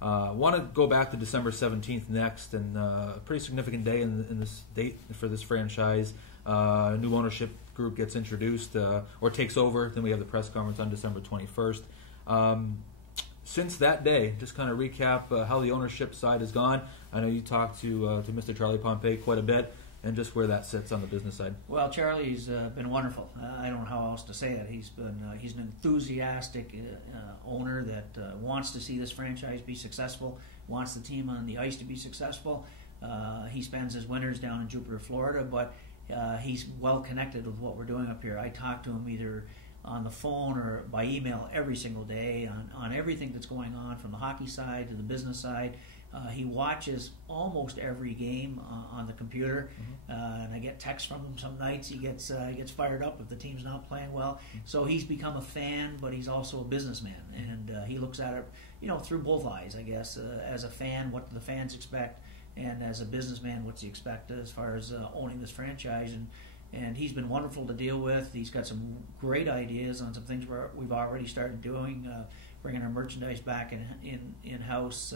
Want to go back to December 17th next, and a pretty significant day in this date for this franchise. A new ownership group gets introduced or takes over. Then we have the press conference on December 21st. Since that day, just kind of recap how the ownership side has gone. I know you talked to Mr. Charlie Pompey quite a bit, and just where that sits on the business side. Well, Charlie's been wonderful. I don't know how else to say it. He's an enthusiastic owner that wants to see this franchise be successful, wants the team on the ice to be successful. He spends his winters down in Jupiter, Florida, but he's well connected with what we're doing up here. I talk to him either on the phone or by email every single day on everything that's going on, from the hockey side to the business side. He watches almost every game on the computer, and I get texts from him some nights. He gets fired up if the team's not playing well. So he's become a fan, but he's also a businessman, and he looks at it, through both eyes, I guess. As a fan, what do the fans expect, and as a businessman, what's he expect as far as owning this franchise? And he's been wonderful to deal with. He's got some great ideas on some things we've already started doing, bringing our merchandise back in-house,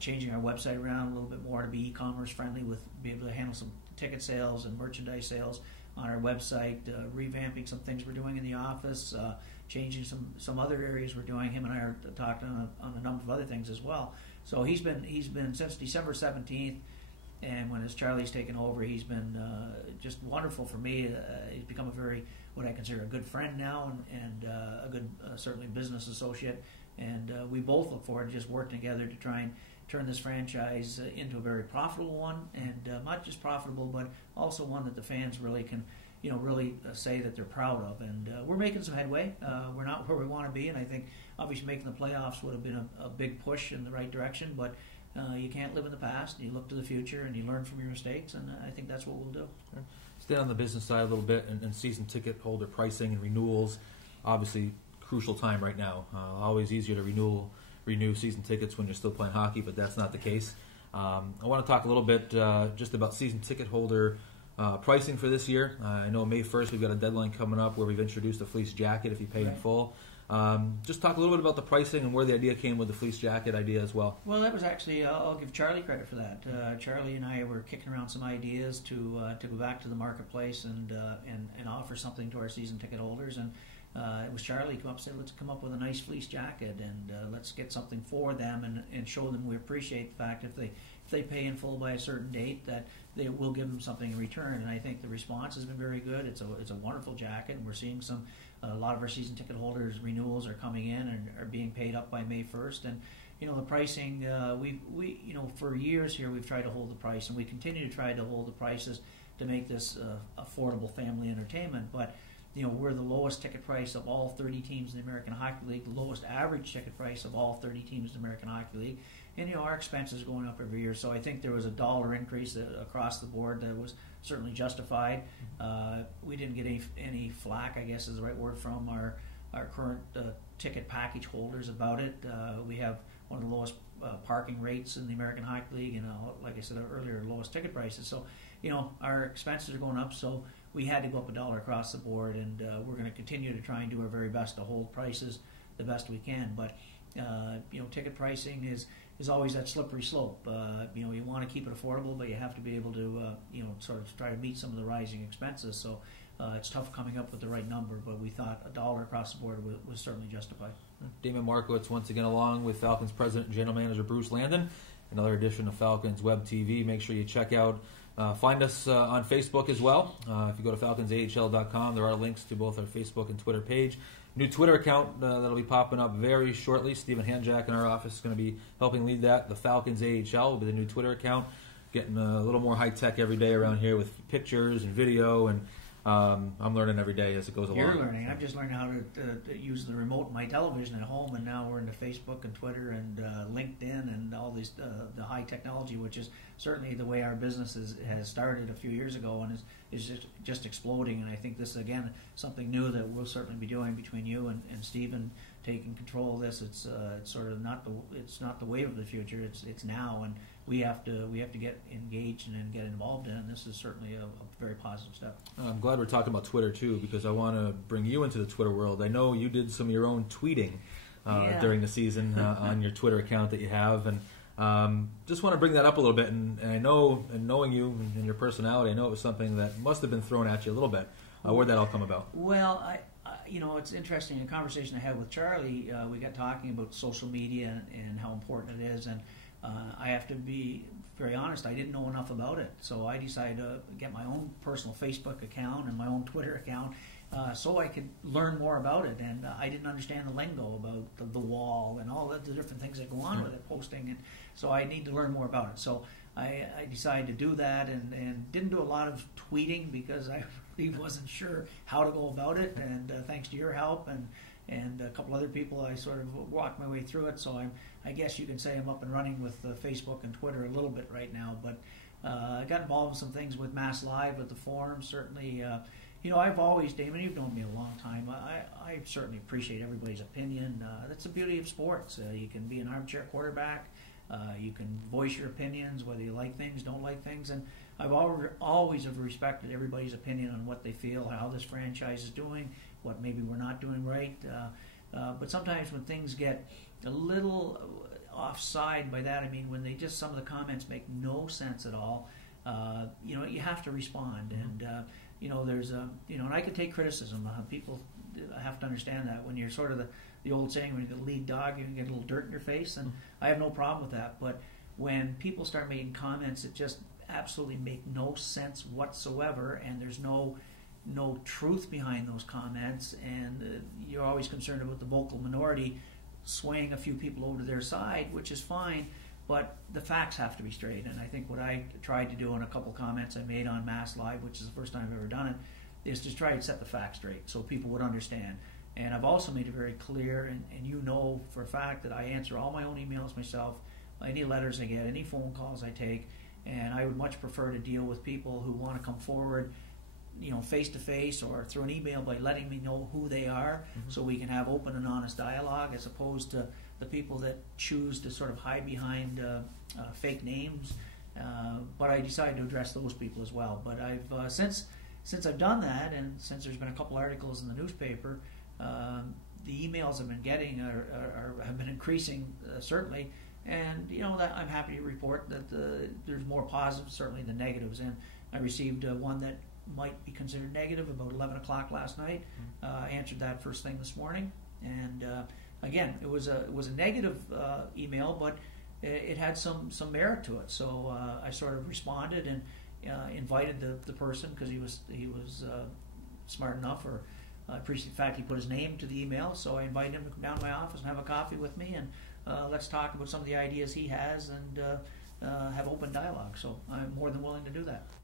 changing our website around a little bit more to be e-commerce friendly, be able to handle some ticket sales and merchandise sales on our website, revamping some things we're doing in the office, changing some other areas we're doing. Him and I are talking on a number of other things as well. So he's been since December 17th. And when Charlie's taken over, he's been just wonderful for me. He's become what I consider a good friend now, and a good, certainly business associate. And we both look forward to just working together to try and turn this franchise into a very profitable one, and not just profitable, but also one that the fans really can, really say that they're proud of. And we're making some headway. We're not where we want to be, and I think obviously making the playoffs would have been a big push in the right direction, but you can't live in the past. You look to the future and you learn from your mistakes, and I think that's what we'll do. Stay on the business side a little bit, and season ticket holder pricing and renewals. Obviously, crucial time right now. Always easier to renew season tickets when you're still playing hockey, but that's not the case. I want to talk a little bit just about season ticket holder pricing for this year. I know May 1st we've got a deadline coming up where we've introduced a fleece jacket if you pay in full. Just talk a little bit about the pricing and where the idea came with the fleece jacket idea as well. Well, that was actually, I'll give Charlie credit for that. Charlie and I were kicking around some ideas to go back to the marketplace and offer something to our season ticket holders, and it was Charlie who said, let's come up with a nice fleece jacket, and let's get something for them and show them we appreciate the fact if they pay in full by a certain date that they will give them something in return. And I think the response has been very good. It's a wonderful jacket, and we're seeing a lot of our season ticket holders renewals are coming in and are being paid up by May 1st. And the pricing, we for years here we've tried to hold the price, and we continue to try to hold the prices to make this affordable family entertainment. But we're the lowest ticket price of all 30 teams in the American Hockey League, the lowest average ticket price of all 30 teams in the American Hockey League. And our expenses are going up every year. So I think there was a $1 increase across the board that was certainly justified. We didn't get any flack, I guess is the right word, from our current ticket package holders about it. We have one of the lowest parking rates in the American Hockey League, and like I said earlier, lowest ticket prices. So our expenses are going up, so we had to go up $1 across the board, and we're going to continue to try and do our very best to hold prices the best we can. But ticket pricing is always that slippery slope. You want to keep it affordable, but you have to be able to sort of try to meet some of the rising expenses. So it's tough coming up with the right number, but we thought $1 across the board was certainly justified. Damon Markowitz once again along with Falcons President and General Manager Bruce Landon. Another edition of Falcons Web TV. Make sure you check out. Find us on Facebook as well. If you go to FalconsAHL.com, there are links to both our Facebook and Twitter page. New Twitter account that'll be popping up very shortly. Stephen Hanjack in our office is going to be helping lead that. The Falcons AHL will be the new Twitter account. Getting a little more high-tech every day around here with pictures and video, and I'm learning every day as it goes along. You're learning. I'm just learning how to use the remote in my television at home, and now we're into Facebook and Twitter and LinkedIn and all these the high technology, which is certainly the way our business has started a few years ago and is just exploding. And I think this is, again, something new that we'll certainly be doing between you and Stephen taking control of this. It's sort of not the wave of the future. It's now, and we have to get engaged and get involved in it. And this is certainly a very positive step. I'm glad we're talking about Twitter too, because I want to bring you into the Twitter world. I know you did some of your own tweeting during the season on your Twitter account that you have, and just want to bring that up a little bit. And I know, and knowing you and your personality, I know it was something that must have been thrown at you a little bit. Where'd that all come about? Well, it's interesting. In a conversation I had with Charlie, we got talking about social media and how important it is, and I have to be very honest, I didn't know enough about it, so I decided to get my own personal Facebook account and my own Twitter account so I could learn more about it. And I didn't understand the lingo about the wall and all the different things that go on with it, posting, and so I need to learn more about it. So I decided to do that, and didn't do a lot of tweeting because I really wasn't sure how to go about it, and thanks to your help and a couple other people, I sort of walked my way through it. So I guess you can say I'm up and running with Facebook and Twitter a little bit right now. But I got involved in some things with Mass Live, with the forum. Certainly, I've always, Damon, you've known me a long time. I certainly appreciate everybody's opinion. That's the beauty of sports. You can be an armchair quarterback. You can voice your opinions, whether you like things, don't like things. And I've always have respected everybody's opinion on what they feel, how this franchise is doing, what maybe we're not doing right. But sometimes when things get a little offside by that, I mean, when some of the comments make no sense at all, you have to respond. And, there's and I can take criticism. People have to understand that when you're sort of the old saying, when you're the lead dog, you can get a little dirt in your face, and I have no problem with that. But when people start making comments that just absolutely make no sense whatsoever, and there's no truth behind those comments, and you're always concerned about the vocal minority swaying a few people over to their side, which is fine, but the facts have to be straight. And I think what I tried to do in a couple comments I made on Mass Live, which is the first time I've ever done it, is to try to set the facts straight so people would understand. And I've also made it very clear, and you know for a fact that I answer all my own emails myself, any letters I get, any phone calls I take, and I would much prefer to deal with people who want to come forward, face to face or through an email, by letting me know who they are, so we can have open and honest dialogue, as opposed to the people that choose to sort of hide behind fake names. But I decided to address those people as well. But I've since I've done that, and since there's been a couple articles in the newspaper, the emails I've been getting have been increasing, certainly. And that I'm happy to report that there's more positives certainly than negatives. And I received one that might be considered negative about 11 o'clock last night. Answered that first thing this morning, and again, it was a negative email, but it had some merit to it. So I sort of responded and invited the person, because he was smart enough, or I appreciate the fact he put his name to the email. So I invited him to come down to my office and have a coffee with me, and let's talk about some of the ideas he has, and have open dialogue. So I'm more than willing to do that.